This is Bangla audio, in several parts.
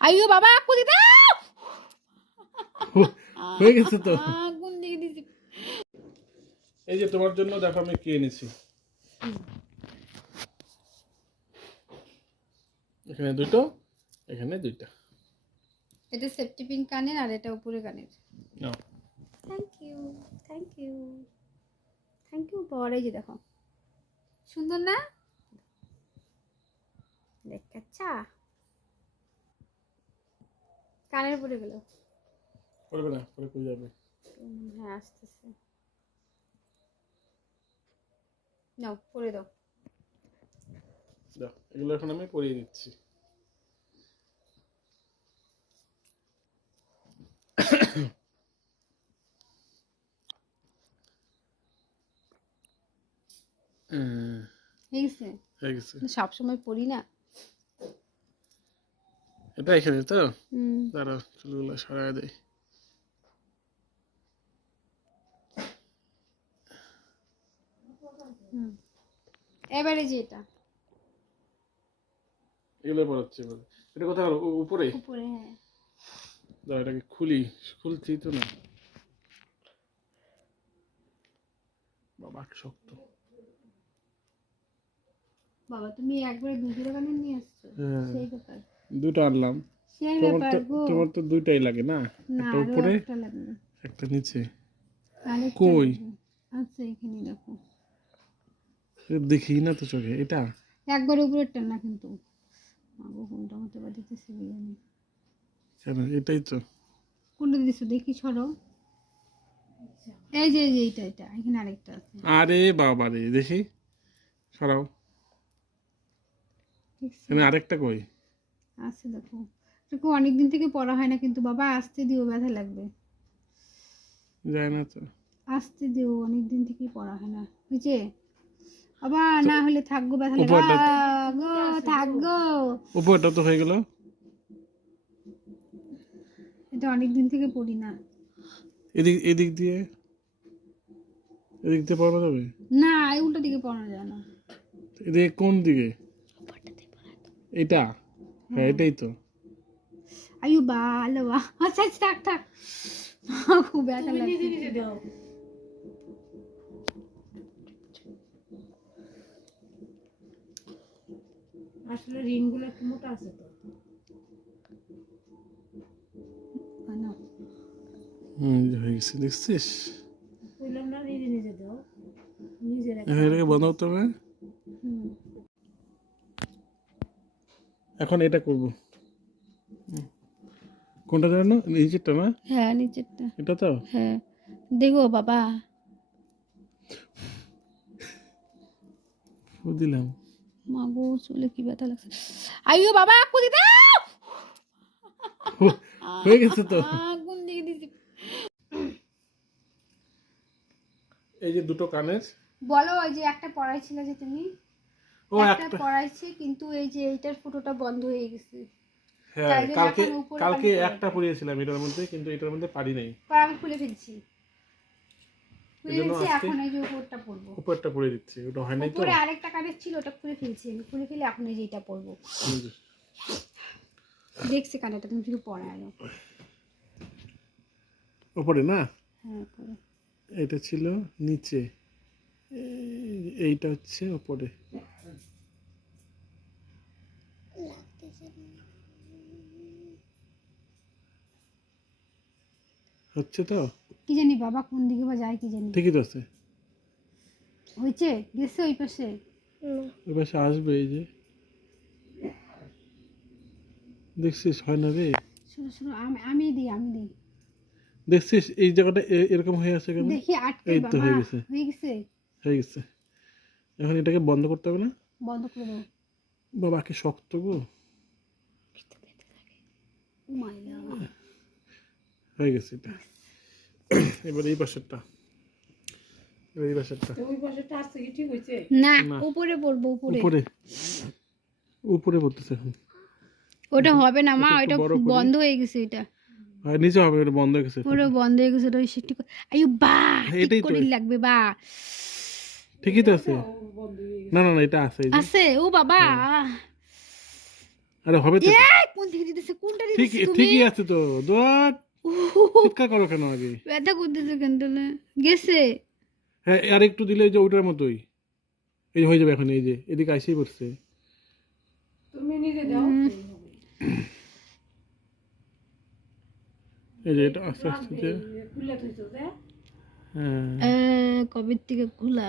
আইও বাবা কুদি দাও হয়ে গেছে তো। কোন দিকে দিছি এই যে তোমার জন্য দেখো আমি কি এনেছি। এখানে দুটো এখানে দুইটা। এটা সেফটি পিন কানের আর এটা উপরে কানের। নাও। Thank you thank you thank you পরে যে দেখো। সুন্দর না? দেখাচ্ছা। কানের পরে গেল। পড়বে না পরে কই যাবে? হ্যাঁ আসতেছে। নাও পরে দাও। দাও এগুলো এখন আমি পরিয়ে দিচ্ছি। হুম, গেছে? গেছে। সবসময় পড়ি না? এটা এখানে তো দাঁড়াও চুলগুলো সরাই দেয় এবারে যে এটা এগুলো পড়াচ্ছি এবার এটা কোথায় গেলো? উপরে উপরে হ্যাঁ দাঁড়া এটাকে খুলি খুলছি তো না বাবা শক্ত বাবা তুমি একবারে দুটো কানের নিয়ে আসছো। সেই ব্যাপার দুটো আনলাম। তোমার তো তোমার তো দুইটাই লাগে না? একটা উপরে একটা নিচে। কই? আচ্ছা এখানে দেখো। দেখি না তো চোখে এটা? একবার উপরেরটা না কিন্তু। মাগো কোনটা মতো বা দিতেছে বিরিয়ানি কেন? এটাই তো। কোনটা দিতেছো? দেখি ছড়ো এই যে এই যে এইটা এটা এখানে আরেকটা আছে। আরে বাবা রে দেখি। সরাও? এখানে আরেকটা কই? আছে দেখো। এরকম অনেকদিন থেকে পড়া হয় না কিন্তু বাবা আসতে দিও ব্যথা লাগবে। যায় না তো। আসতে দিও অনেকদিন থেকেই পড়া হয় না। বুঝছে? বাবা না হলে থাকব ব্যথা লাগবে। গো থাকব। উপরটা তো হয়ে গেল। এটা অনেকদিন থেকে পড়ি না। এদিক এদিক দিয়ে? এদিক দিয়ে পড়া যাবে? না এই উল্টো দিকে পড়া যায় না। এদিকে কোন দিকে? এটা? হ্যাঁ এটাই তো। আয়ু ভালো বা আচ্ছা আচ্ছা থাক থাক। খুব ব্যথা লাগছে। আসলে রিংগুলো একটু মোটা আছে তো। হয়ে গেছে দেখছিস? বললাম না নিজে নিজে দাও। নিজের এটাকে বন্ধ করতে হবে। হুম। এখন এটা করব। কোনটা জানো নিচেরটা না? হ্যাঁ নিচেরটা এটা তো? হ্যাঁ। দেখো বাবা। দিলাম। মাগো চুলে কি ব্যথা লাগছে। আইও বাবা কুদি দাও হয়ে গেছে তো। আহ, কোন দিকে দিছি এই যে দুটো কানের। বলো ওই যে একটা পড়াইছিল যে তুমি। ও একটা একটা পড়াইছি কিন্তু এই যে এইটার ফুটোটা বন্ধ হয়ে গেছে। হ্যাঁ কালকে কালকে একটা পরিয়েছিলাম এটার মধ্যে কিন্তু এটার মধ্যে পারি নাই। আমি খুলে ফেলছি। খুলে এজন্য ফেলছি আজকে- এখন এই যে উপরটা পড়ব। উপরটা পরে দিচ্ছি ওটা হয় নাই তো? উপরে আরেকটা কানের ছিল ওটা খুলে ফেলছি আমি। খুলে ফেলে এখন এই যে এটা পড়ব। দেখছি তুমি শুধু উপরে না। হ্যাঁ এটা ছিল নিচে। এইটা হচ্ছে উপরে হচ্ছে তো? কি জানি বাবা কোন দিকে বা যায় কি জানি। ঠিকই তো আছে। হয়েছে? গেছে ওই পাশে? ওই পাশে আসবে এই যে। দেখছিস হয় না রে? শুরু শুরু আমি আমি দিই আমি দিই। দেখছিস এই জায়গাটা এরকম হয়ে আছে কেন? দেখি আটকে এই তো বাবা হয়ে গেছে। হয়ে গেছে? হয়ে গেছে। এখন এটাকে বন্ধ করতে হবে না? বন্ধ করে দেবো বাবা কি শক্ত গো। ও মাই গড হয়ে গেছে এটা। এবার এই পাশেরটা। এই পাশেরটা। ওই আসছে কি? ঠিক হয়েছে? না। উপরে পড়ব উপরে। উপরে। উপরে পড়তেছে এখন। ওটা হবে না মা ওটা। বন্ধ হয়ে গেছে এটা। আর নিচে হবে এটা বন্ধ হয়ে গেছে ওটা বন্ধ হয়ে গেছে ওটা সেটি আয়ু বা এটাই তো। করে লাগবে বা। ঠিকই তো আছে। হয়ে না না না এটা আছে আছে ও বাবা। আরে হবে তো কোন দিকে দিতেছে কোনটা দিয়ে ঠিক ঠিকই আছে তো। চিৎকার করো কেন আগে? ব্যথা করতেছে কেন তাহলে? গেছে। হ্যাঁ আর একটু দিলে ওই যে ওটার মতোই। এই হয়ে যাবে এখন এই যে এদিকে আইসেই পড়ছে। তুমি নিজে দাও। এই যে এটা আস্তে আস্তে যে খুলে থইছো যে। হ্যাঁ। কবে থেকে খোলা।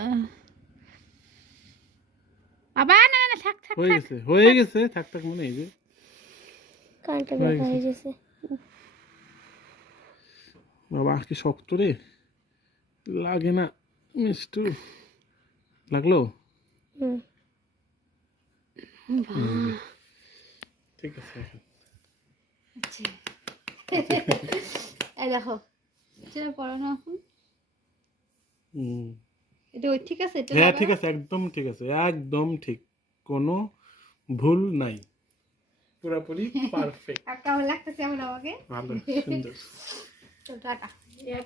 বাবা না না থাক থাক হয়ে গেছে হয়ে গেছে থাক থাক মনে এই যে। কানটা ব্যথা হয়ে গেছে। বাবা কি শক্ত রে। লাগে না মিষ্টু। লাগল? ঠিক আছে। আচ্ছা। দেখো পড়ানো এখন। হুম। এটা ওই ঠিক আছে এটা হ্যাঁ ঠিক আছে একদম ঠিক আছে একদম ঠিক। কোনো ভুল নাই। পুরোপুরি পারফেক্ট আর কেমন লাগতেছে এখন আমাকে? ভালো সুন্দর। তো টাটা